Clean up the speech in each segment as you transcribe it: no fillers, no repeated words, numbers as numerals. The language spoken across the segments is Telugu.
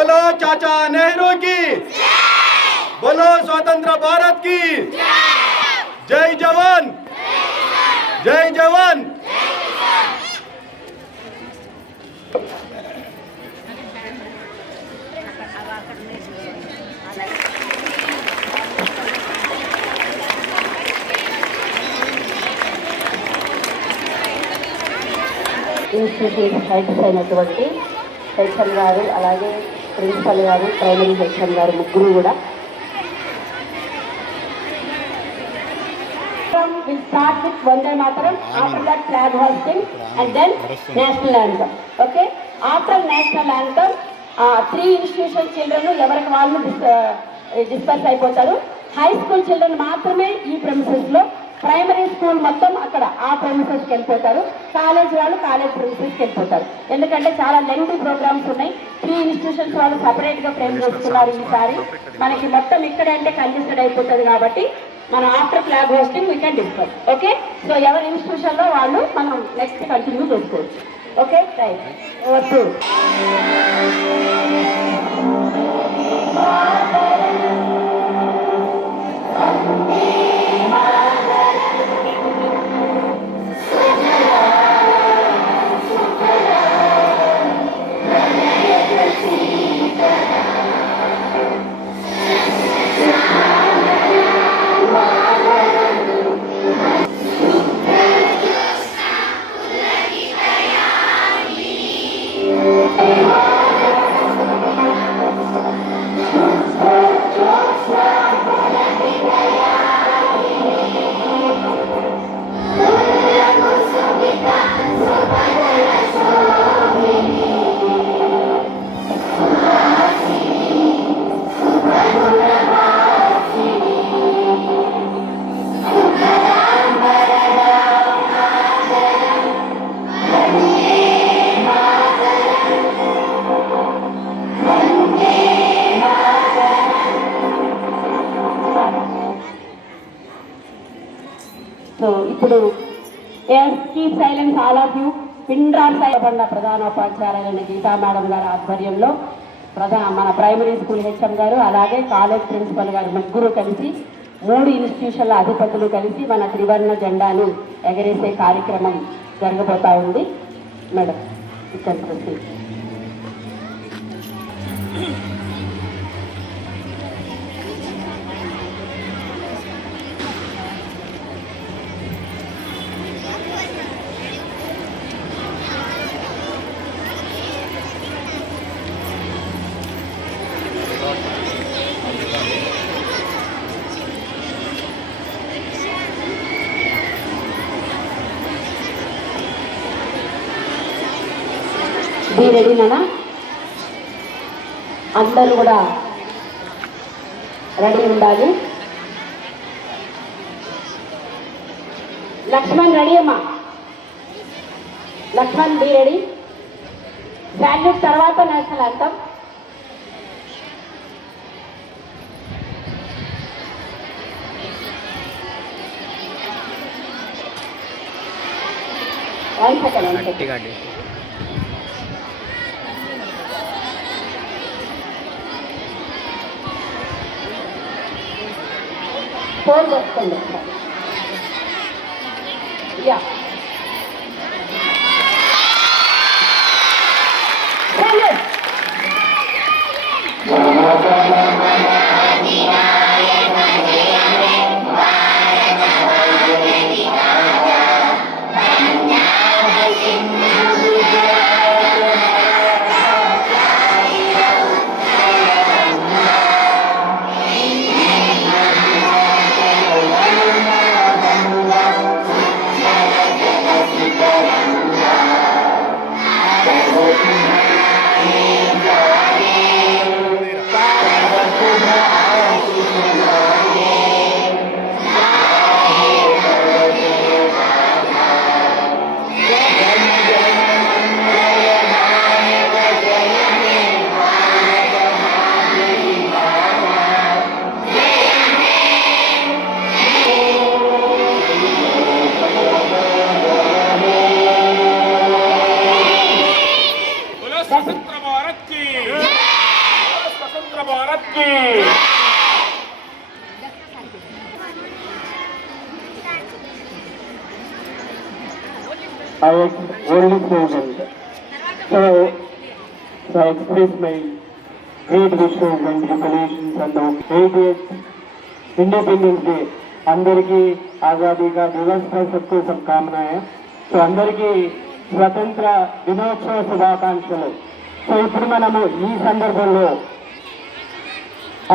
बोलो चाचा नेहरू की, बोलो स्वतंत्र भारत की, जय जवान, जय जवान। ఇన్స్టిట్యూట్ హెడ్స్ అయినటువంటి హెచ్ఎం గారు, అలాగే ప్రిన్సిపల్ గారు, ప్రైమరీ హెచ్ఎం గారు ముగ్గురు కూడా will start with Vande Mataram, after that flag hosting and then national anthem. Okay, after national anthem 3 institution children ఎవరికి వాళ్ళు డిస్పర్స్ అయిపోతారు. హై స్కూల్ చిల్డ్రన్ మాత్రమే ఈ ప్రెమిసెస్ లో, ప్రైమరీ స్కూల్ మొత్తం అక్కడ ఆ ప్రెమిసెస్కి వెళ్ళిపోతారు. కాలేజ్ వాళ్ళు కాలేజ్ ప్రెమిసెస్కి వెళ్ళిపోతారు. ఎందుకంటే చాలా లెంగ్తీ ప్రోగ్రామ్స్ ఉన్నాయి. 3 ఇన్స్టిట్యూషన్స్ వాళ్ళు సపరేట్గా ఫ్రేమ్ చేసుకున్నారు. ఈసారి మనకి మొత్తం ఇక్కడే అంటే కంజెస్టెడ్ అయిపోతుంది కాబట్టి మనం after flag hosting we can discuss. Okay, so ఎవరి ఇన్స్టిట్యూషన్లో వాళ్ళు మనం నెక్స్ట్ కంటిన్యూ చేసుకోవచ్చు. ఓకే, రైట్, ఓవర్ టు ఇప్పుడు keep silence all of you. పిండ్రాన్ సాయబడిన ప్రధానోపాధ్యాయులైన గీతా మేడం గారి ఆధ్వర్యంలో మన ప్రైమరీ స్కూల్ హెచ్ఎం గారు, అలాగే కాలేజ్ ప్రిన్సిపల్ గారు ముగ్గురు కలిసి 3 ఇన్స్టిట్యూషన్ల అధిపతులు కలిసి మన త్రివర్ణ జెండాను ఎగరేసే కార్యక్రమం జరగబోతా ఉంది. మేడం ఇక్కడ ప్రొసీడ్. రెడీనా? అందరూ కూడా రెడీ ఉండాలి. లక్ష్మణ్ రెడీ అమ్మా, లక్ష్మణ్ బి రెడీ. శాల్యూట్ తర్వాత national anthem. One second. Phone వస్తుంది. యా की I only slogan. So I express my great wishes and jubilations on the 80th independence day అందరికీ ఆజాదీ కా దివస్ పై सबको शुभकामनाएं సో అందరికీ స్వతంత్ర దినోత్సవ శుభాకాంక్షలు సో ఇప్పుడు మనము ఈ సందర్భంలో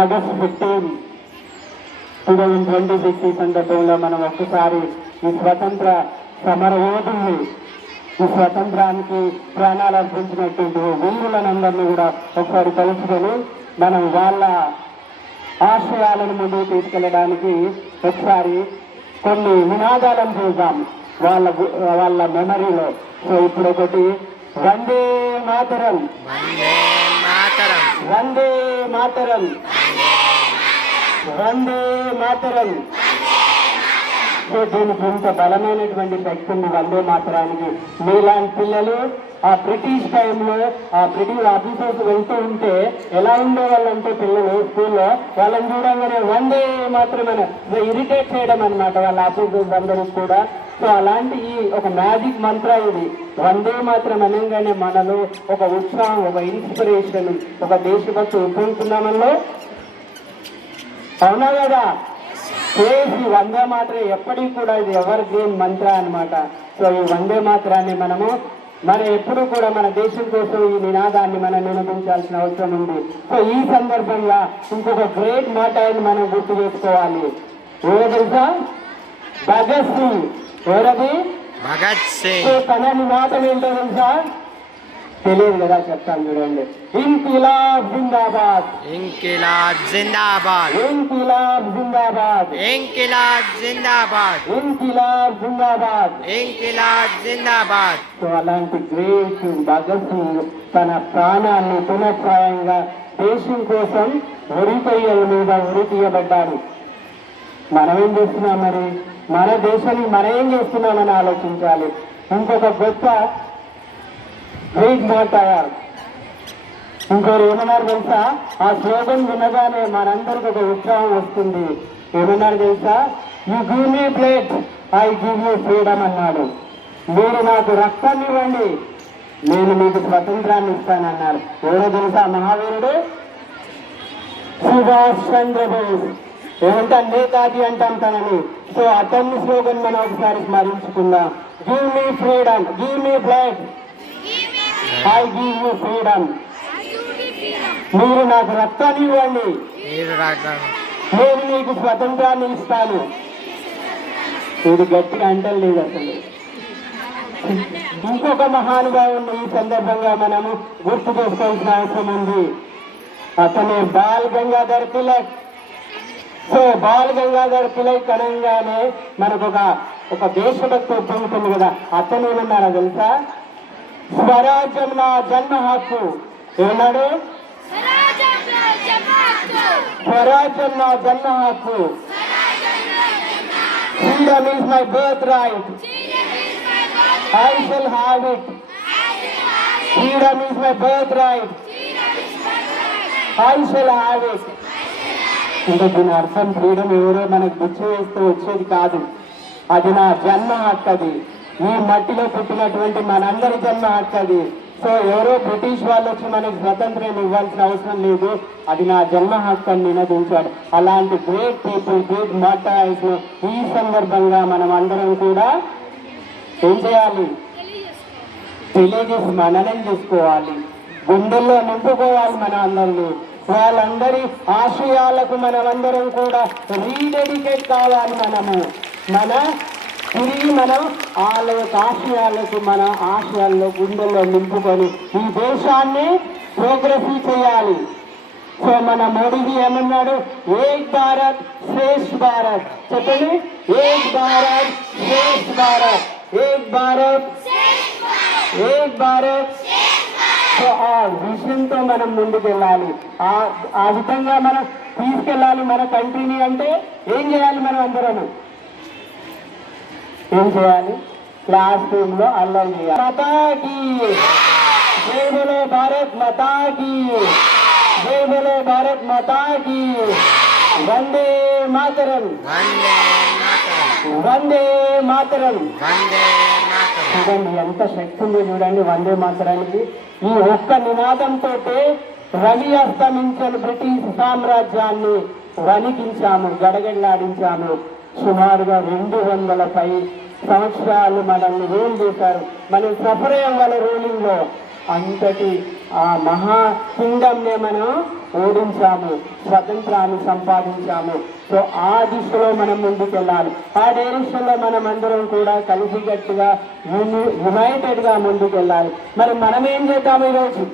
ఆగస్ట్ 15 2026 ఈ సందర్భంలో మనం ఒక్కసారి ఈ స్వతంత్ర సమర యోధుల్ని ఈ స్వతంత్రానికి ప్రాణాలు అర్పించినటువంటి వీరులందరినీ కూడా ఒకసారి కలుసుకొని మనం వాళ్ళ ఆశయాలను ముందుకు తీసుకెళ్ళడానికి ఒకసారి కొన్ని నినాదాలను చేద్దాం వాళ్ళ మెమరీలో. సో ఇప్పుడు ఒకటి వందే మాతరం, వందే మాతరం, వందే మాతరం. సో దీనికి ఇంత బలమైనటువంటి శక్తి ఉంది వందే మాతరానికి. మీలాంటి పిల్లలు ఆ బ్రిటిష్ టైంలో ఆ బ్రిటిష్ ఆఫీసర్స్ వెళ్తూ ఉంటే ఎలా ఉండేవాళ్ళంటే పిల్లలు స్కూల్లో వాళ్ళని చూడంగానే వందే మాత్రమే ఇరిటేట్ చేయడం అనమాట వాళ్ళ ఆఫీసర్స్ అందరికి కూడా. సో అలాంటి ఈ ఒక మ్యాజిక్ మంత్ర ఇది వందే మాత్రం అనగానే మనలో ఒక ఉత్సాహం, ఒక ఇన్స్పిరేషన్, ఒక దేశభక్తి ఉద్భవిస్తున్నామల్లో. అవునా కదా? చేసి వందే మాత్రం ఎప్పటికీ కూడా ఇది ఎవర్ గ్రీన్ మంత్ర అనమాట. సో ఈ వందే మాత్రాన్ని మనము ఎప్పుడు కూడా మన దేశం కోసం ఈ నినాదాన్ని మనం నినదించాల్సిన అవసరం ఉంది. సో ఈ సందర్భంగా ఇంకొక గ్రేట్ మాట మనం గుర్తు చేసుకోవాలి. ఎవరో తెలుసా? భగత్ సింగ్. ఎవరది? భగత్ సింగ్. సో తన నినాదం ఏంటో తెలుసా? తెలియదు కదా, చెప్తాను చూడండి. ఇంకిలాబ్ జిందాబాద్, ఇంకిలాబ్ జిందాబాద్, ఇంకిలాబ్ జిందాబాద్, ఇంకిలాబ్ జిందాబాద్, ఇంకిలాబ్ జిందాబాద్, ఇంకిలాబ్ జిందాబాద్. సో అలాంటి గ్రేట్ భగత్ సింగ్ తన ప్రాణాన్ని పునఃప్రాయంగా దేశం కోసం ఉరికొయ్యల మీద ఉరి తీయబడ్డాడు. మనమేం చేస్తున్నాం మరి? మన దేశాన్ని మనం ఏం చేస్తున్నామని ఆలోచించాలి. ఇంకొక గొప్ప గ్రేట్ మాట ఇంకోరు ఏమన్నారు తెలుసా? ఆ స్లోగన్ వినగానే మనందరికి ఒక ఉత్సాహం వస్తుంది. ఏమన్నారు తెలుసా? You give me plate, I give you freedom అన్నాడు. మీరు నాకు రక్తాన్ని ఇవ్వండి, నేను మీకు స్వతంత్రాన్ని ఇస్తానన్నారు. ఎవరో తెలుసా? మహావీరుడు సుభాష్ చంద్రబోస్. ఏమంటే నేతాజీ అంటాం తనని. సో అతన్ని స్లోగన్ మనం ఒకసారి స్మరించుకుందాం. Give me freedom, give me plate, I give you freedom. మీరు నాకు రక్తాన్ని ఇవ్వండి, నేను మీకు స్వతంత్రాన్ని ఇస్తాను. ఇది గట్టిగా అంటలేదు అసలు. ఇంకొక మహానుభావుని ఈ సందర్భంగా మనము గుర్తు చేసుకోవాల్సిన అవసరం ఉంది. అతనే ball Gangadhar Tilak. So ball Gangadhar Tilak అనగానే మనకు ఒక దేశభక్తి ఉద్భవిస్తుంది కదా. అతను ఏమన్నారా తెలుసా? స్వరాజ్యం నా జన్మ హక్కు. ఏమన్నాడు? స్వరాజ్యం నా జన్మ హక్కు. Freedom is my birth right, I shall have it. Freedom is my birth right, I shall have it. ఇంకా దీని అర్థం ఫ్రీడమ్ ఎవరో మనకు గుర్తు వేస్తూ వచ్చేది కాదు, అది నా జన్మ హక్కు. అది ఈ మట్టిలో పుట్టినటువంటి మనందరి జన్మ హక్కు అది. సో ఎవరో బ్రిటిష్ వాళ్ళు వచ్చి మనకి స్వతంత్రం ఇవ్వాల్సిన అవసరం లేదు, అది నా జన్మ హక్కు అని నినదించాడు. అలాంటి గ్రేట్ పీపుల్, గ్రేట్ మార్టైర్స్ ఈ సందర్భంగా మనం అందరం కూడా ఏం చేయాలి? తెలియజేసి మననం చేసుకోవాలి, గుండెల్లో నింపుకోవాలి మన అందరినీ. వాళ్ళందరి ఆశయాలకు మనమందరం కూడా రీడెడికేట్ కావాలి. తిరిగి మనం వాళ్ళ యొక్క ఆశయాలకు మన ఆశయాల్లో గుండెల్లో నింపుకొని ఈ దేశాన్ని ప్రోగ్రెసివ్ చేయాలి. సో మన మోడీజీ ఏమన్నాడు? ఏక్ భారత్ శ్రేష్ఠ భారత్. చెప్పండి, ఏక్ భారత్ శ్రేష్ఠ భారత్, ఏక్ భారత్, ఏక్ భారత్. సో ఆ విషయంతో మనం ముందుకు వెళ్ళాలి, ఆ విధంగా మనం తీసుకెళ్ళాలి మన కంట్రీని. అంటే ఏం చేయాలి? మనం అందరం ఏం చేయాలి? క్లాస్ రూమ్ లో అల్లరి చేయాలి. మాతాకి జై బోలో భారత్ మాతాకి, జై బోలో భారత్ మాతా కీ వందే మాతరం వందే మాతరం వందే మాతరం. వందే మాతరం. చూడండి ఎంత శక్తి ఉంది చూడండి వందే మాతరానికి. ఈ ఒక్క నినాదంతో రవి అస్తమించని బ్రిటిష్ సామ్రాజ్యాన్ని వణికించాము, గడగడలాడించాము. సుమారుగా 200 సంవత్సరాలు మనల్ని రూల్ చేశారు. మనం సఫర్ అయ్యాం వాళ్ళ రూలింగ్ లో. అంతటి ఆ మహా కింగ్డమ్నే మనం ఓడించాము, స్వతంత్రాన్ని సంపాదించాము. సో ఆ దిశలో మనం ముందుకెళ్ళాలి. ఆ డైరెక్షన్ లో మనం అందరం కూడా కలిసికట్టుగా యునైటెడ్ గా ముందుకెళ్ళాలి. మరి మనం ఏం చేద్దాం ఈరోజు?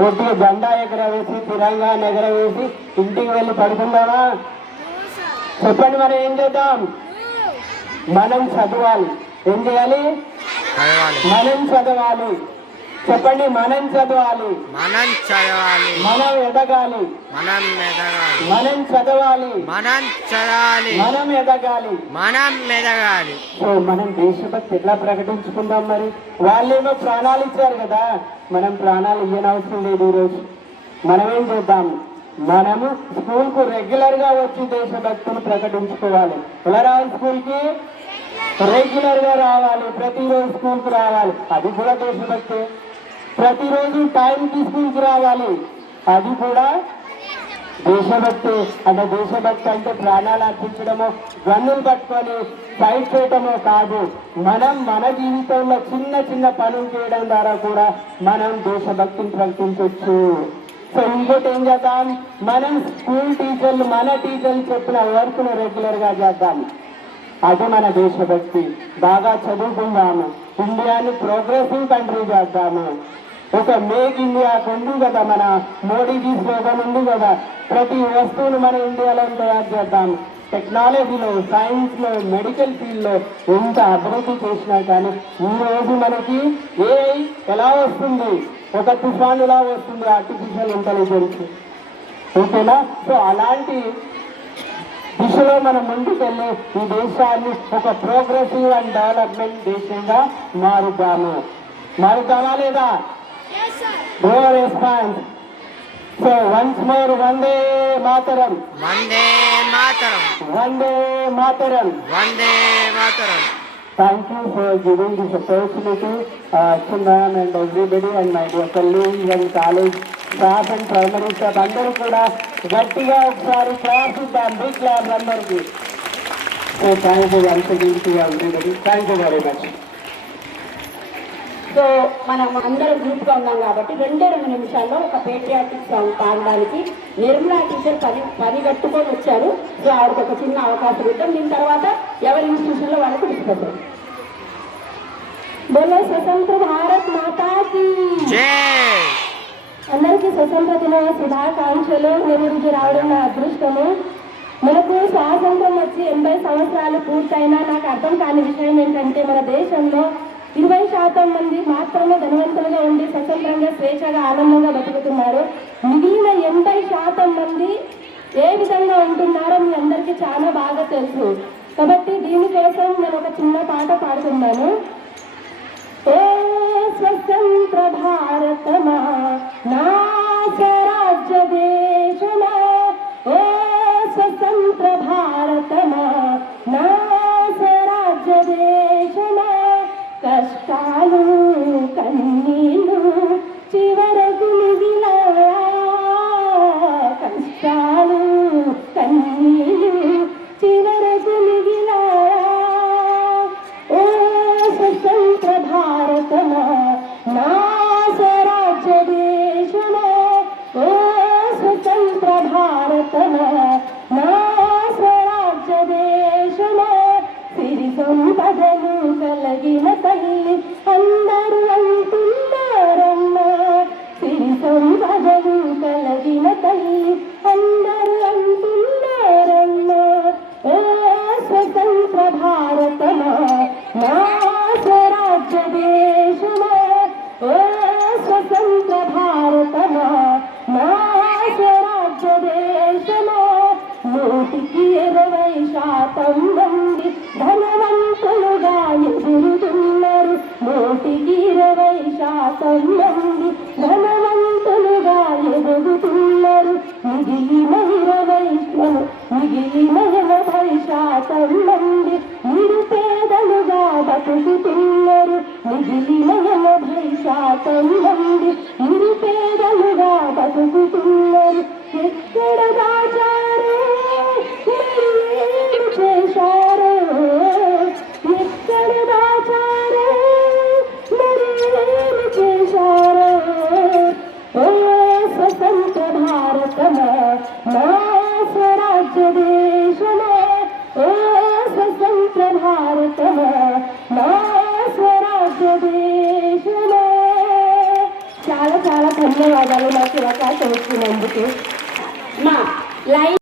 కొద్దిగా జెండా ఎగరవేసి తిరంగా ఎగరవేసి ఇంటికి వెళ్ళి పడుకుందామా? చెప్పండి, మనం ఏం చేద్దాం? మనం చదవాలి. ఏం చేయాలి? మనం చదవాలి. చెప్పండి, మనం చదవాలి. మనం చదవాలి. మనం ఎదగాలి. మనం ఎదగాలి. మనం చదవాలి. మనం చదవాలి. మనం ఎదగాలి. మనం ఎదగాలి. సో మనం దేశభక్తి ఎట్లా ప్రకటించుకుందాం? మరి వాళ్ళేమో ప్రాణాలు ఇచ్చారు కదా, మనం ప్రాణాలు ఇవ్వనవసరం లేదు. ఈరోజు మనం ఏం చేద్దాం? మనము స్కూల్ కు రెగ్యులర్ గా వచ్చి దేశభక్తిని ప్రకటించుకోవాలి. ఎలా రావాలి? స్కూల్ కి రెగ్యులర్ గా రావాలి. ప్రతిరోజు స్కూల్ కు రావాలి. అది కూడా దేశభక్తి. ప్రతిరోజు టైం కి స్కూల్ కి రావాలి. అది కూడా దేశభక్తి. అంటే దేశభక్తి అంటే ప్రాణాలు అర్పించడము, గన్నులు పట్టుకొని ఫైట్ చేయటమో కాదు. మనం మన జీవితంలో చిన్న చిన్న పనులు చేయడం ద్వారా కూడా మనం దేశభక్తిని ప్రకటించవచ్చు. సో ఇంకోటి ఏం చేద్దాం? మనం స్కూల్ టీచర్లు, మన టీచర్లు చెప్పిన వర్క్ ను రెగ్యులర్ గా చేద్దాం. అది మన దేశభక్తి. బాగా చదువుకుందాము. ఇండియాని ప్రోగ్రెసివ్ కంట్రీ చేద్దాము. ఒక మేక్ ఇండియా ఉంది కదా, మన మోడీజీ స్లోగన్ ఉంది కదా, ప్రతి వస్తువును మన ఇండియాలో తయారు చేద్దాం. టెక్నాలజీలో, సైన్స్ లో, మెడికల్ ఫీల్డ్ లో ఎంత అభివృద్ధి చేసినా కానీ ఈ రోజు మనకి ఏఐ ఎలా వస్తుంది? ఒక తుఫానులా వస్తుంది, ఆర్టిఫిషియల్ ఇంటెలిజెన్స్. ఓకేనా? సో అలాంటి దిశలో మనం ముందుకెళ్ళి ఈ దేశాన్ని ఒక ప్రోగ్రెసివ్ అండ్ డెవలప్మెంట్ దేశంగా మారుద్దామా లేదా? No response. So once more, వందే మాతరం. వందే మాతరం. వందే మాతరం. వందే మాతరం. Thank you for giving this opportunity, Ma'am and everybody and my dear colleagues and college staff and primary staff. అందరూ కూడా గట్టిగా ఒకసారి క్లాస్ ఇద్దాం. బిగ్ క్లాస్ అందరికీ. So thank you once again to everybody. Thank you very much. So మనం అందరం గ్రూప్ గా ఉన్నాం కాబట్టి 2 నిమిషాల్లో ఒక పేట్రియాటిక్ సాంగ్ పాడడానికి నిర్మలా టీచర్ పని కట్టుకొని వచ్చారు. సో ఆవిడకి ఒక చిన్న అవకాశం ఇద్దాం. దీని తర్వాత ఎవరి ఇన్స్టిట్యూషన్ లో వాళ్ళకి డిస్కస్. బోలో స్వతంత్ర భారత్ మాతాకి జై. అందరికీ స్వతంత్ర దిన శుభాకాంక్షలు. నేను రావడం నా అదృష్టము. మనకు స్వాతంత్రం వచ్చి 80 సంవత్సరాలు పూర్తయినా నాకు అర్థం కాని విషయం ఏంటంటే మన దేశంలో 20% మంది మాత్రమే ధనవంతులుగా ఉండి స్వతంత్రంగా స్వేచ్ఛగా ఆనందంగా బతుకుతున్నారు. మిగిలిన 80% మంది ఏ విధంగా ఉంటున్నారో మీ అందరికీ చాలా బాగా తెలుసు. కాబట్టి దీనికోసం నేను ఒక చిన్న పాట పాడుతున్నాను. ఏ స్వతంత్ర భారతమా నా స్వరాజ్య దేశమా, ఏ స్వతంత్ర భారతమా నా స్వరాజ్య దేశమా, కష్టాలు కన్నీళ్ళు చివరకు మిగిలాయా, కష్టాలు కన్నీళ్ళు చివరకు మిగిలాయా. ఓ స్వతంత్ర భారతమా నా స్వరాజ్య దేశమా, ఓ స్వతంత్ర భారతమా నా స్వరాజ్య దేశమా, సిరి సంపదలు కలిగిన తల్లి అందరూ అంటున్నారమ్మా, సిరి సంపదలు కలిగిన తల్లి అందరూ అంటున్నారమ్మా. ఓ స్వతంత్ర భారతమా నా స్వరాజ్య దేశమా, ఓ స్వతంత్ర భారతమా నా స్వరాజ్య దేశమా. 20% మంది ధనవంతులుగా ఎదురుతున్నారు. 20% మంది ధనవంతులుగా ఎదుగుతున్నారు. మిగిలిన 80% మంది నిరుపేదలుగా బతుకుతున్నారు. మిగిలిన 80% మంది నిరుపేదలుగా బతుకుతున్నారు. ఎక్కడ దాచారు ఏం చేశారు? ఎక్కడ దాచారు ఏం చేశారు? ఓ స్వతంత్ర భారతమా నా స్వరాజ్య దేశమా, ఓ స్వతంత్ర భారతమా నా స్వరాజ్య దేశమా. చాలా చాలా ధన్యవాదాలు నాకు అవకాశం ఇచ్చినందుకు. మా లైన్